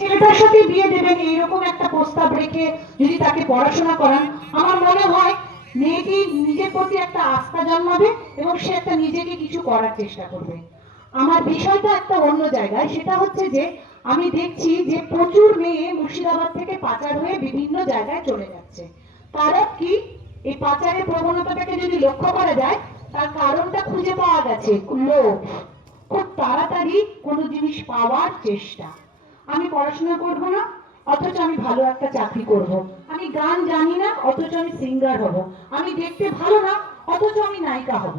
ছেলেটার সাথে বিয়ে দেবেন, এইরকম একটা প্রস্তাব রেখে যদি তাকে পড়াশোনা করান, আমার মনে হয় মেয়েটি নিজের প্রতি একটা আস্থা জন্মাবে এবং সে একটা নিজেকে কিছু করার চেষ্টা করবে। আমার বিষয়টা একটা অন্য জায়গায়, সেটা হচ্ছে যে আমি দেখছি যে প্রচুর মেয়ে মুর্শিদাবাদ থেকে পাচার হয়ে বিভিন্ন জায়গায় চলে যাচ্ছে। কারণ কি এই পাচারের প্রবণতাটাকে যদি লক্ষ্য করা যায়, তার কারণটা খুঁজে পাওয়া গেছে, লোভ। খুব তাড়াতাড়ি কোনো জিনিস পাওয়ার চেষ্টা। আমি পড়াশোনা করব না, অথচ আমি ভালো একটা চাকরি করব। আমি গান জানি না, অথচ আমি সিঙ্গার হব। আমি দেখতে ভালো না, অথচ আমি নায়িকা হব।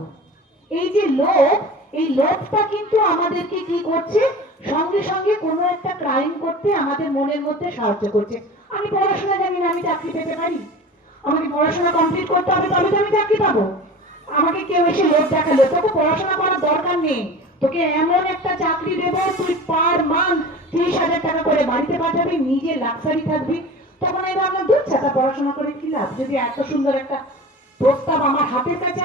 এই যে লোভ, এই লোভটা কিন্তু আমাদেরকে কি করছে? সঙ্গে সঙ্গে কোনো একটা ক্রাইম করতে আমাদের মনের মধ্যে সাহায্য করছে। আমি পড়াশোনা জানি না, আমি চাকরি পেতে পারি। আমাকে পড়াশোনা কমপ্লিট করতে হবে, তবে তো আমি চাকরি পাবো। আমাকে কেউ এসে লোভ দেখাল, তোকে পড়াশোনা করার দরকার নেই। তোকে এমন একটা চাকরি দেবো, তুই পার মান তিরিশ হাজার টাকা করে বাড়িতে নিজে লাক্সারি থাকবি। তখন আমি দূর ছাতা পড়াশোনা করে কি লাভ? যদি এত সুন্দর একটা প্রস্তাব আমার হাতের কাছে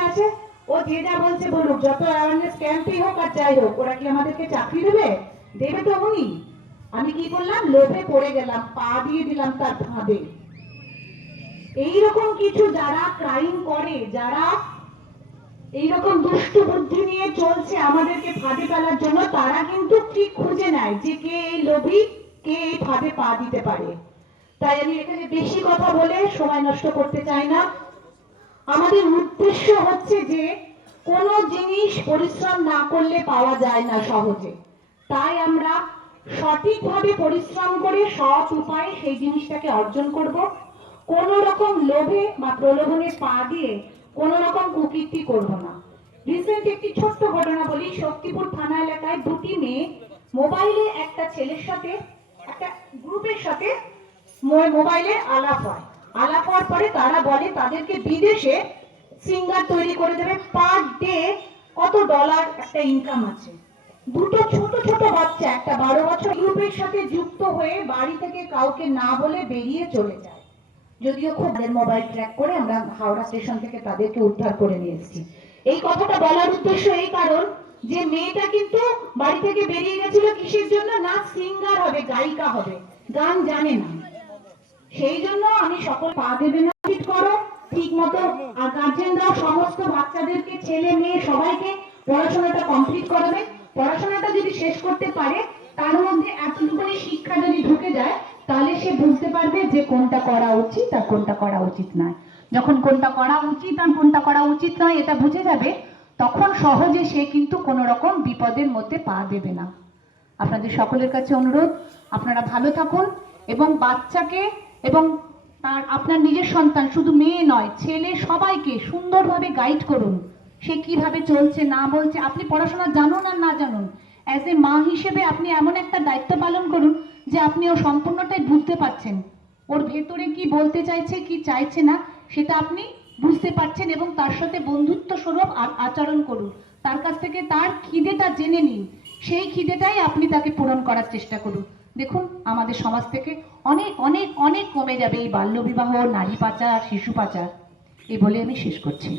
ও যে যা বলছে বলুক, যত অ্যাওয়ারনেস ক্যাম্পই হোক আর যাই হোক, ওরা কি আমাদেরকে চাকরি দেবে? দেবে তো উনি। আমি কি করলাম? লোভে পড়ে গেলাম, পা দিয়ে দিলাম তার ফাঁদে। এইরকম কিছু যারা ক্রাইম করে, যারা এইরকম দুষ্ট বুদ্ধি নিয়ে চলছে আমাদেরকে ফাঁদে ফেলার জন্য, তারা কিন্তু ঠিক খুঁজে নেয় যে কে এই লোভী, কে এই ফাঁদে পা দিতে পারে। তাই আমি এখানে বেশি কথা বলে সময় নষ্ট করতে চাই না। আমাদের উদ্দেশ্য হচ্ছে যে কোনো জিনিস পরিশ্রম না করলে পাওয়া যায় না সহজে। তাই আমরা সঠিকভাবে পরিশ্রম করে সৎ উপায়ে সেই জিনিসটাকে অর্জন করব। কোনো রকম লোভে বা প্রলোভনে পা দিয়ে কোনো রকম কুকীর্তি করব না। রিসেন্ট একটি ছোট্ট ঘটনা বলি, শক্তিপুর থানা এলাকায় দুটি মেয়ে মোবাইলে একটা ছেলের সাথে, একটা গ্রুপের সাথে মোবাইলে আলাপ হয়। আলাপ হওয়ার পরে তারা বলে, তাদেরকে বিদেশে সিঙ্গার তৈরি করে দেবে, পার ডে কত ডলার একটা ইনকাম আছে। দুটো ছোট ছোট বাচ্চা, একটা বারো বছর, গ্রুপের সাথে যুক্ত হয়ে বাড়ি থেকে কাউকে না বলে বেরিয়ে চলে যায়। যদিও খুব তাদের মোবাইল ট্র্যাক করে আমরা হাওড়া স্টেশন থেকে তাদেরকে উদ্ধার করে নিয়ে এসেছি। এই কথাটা বলার উদ্দেশ্য এই কারণ যে মেয়েটা কিন্তু বাড়ি থেকে বেরিয়ে গেছিল কিসের জন্য? না সিঙ্গার হবে, গায়িকা হবে। গান জানে না। সেই জন্য আমি সকল পা দেবে না, ঠিক করো। ঠিক মতো আর গার্জেনরাও সমস্ত বাচ্চাদেরকে, ছেলে, মেয়ে সবাইকে পড়াশোনাটা কমপ্লিট করাবে। পড়াশোনাটা যদি শেষ করতে পারে, তার মধ্যে এতটুকুনি শিক্ষা যদি ঢুকে যায় তাহলে সে বুঝতে পারবে যে কোনটা করা উচিত আর কোনটা করা উচিত নয়। যখন কোনটা করা উচিত আর কোনটা করা উচিত নয়, এটা বুঝে যাবে, তখন সহজে সে কিন্তু কোনো রকম বিপদের মধ্যে পা দেবে না। আপনাদের সকলের কাছে অনুরোধ, আপনারা ভালো থাকুন এবং বাচ্চাকে এবং তার, আপনার নিজের সন্তান শুধু মেয়ে নয়, ছেলে সবাইকে সুন্দরভাবে গাইড করুন। সে কীভাবে চলছে, না বলছে, আপনি পড়াশোনা জানুন আর না জানুন। অ্যাজ এ মা হিসেবে আপনি এমন একটা দায়িত্ব পালন করুন যে আপনি ও সম্পূর্ণটাই বুঝতে পারছেন। ওর ভেতরে কি বলতে চাইছে, কি চাইছে না, সেটা আপনি বুঝতে পারছেন এবং তার সাথে বন্ধুত্ব স্বরূপ আচরণ করুন। তার কাছ থেকে তার খিদেটা জেনে নিন। সেই খিদেটাই আপনি তাকে পূরণ করার চেষ্টা করুন। দেখুন, আমাদের সমাজ থেকে অনেক অনেক অনেক কমে যাবে এই বাল্যবিবাহ, নারী পাচার, শিশু পাচার। এই বলে আমি শেষ করছি।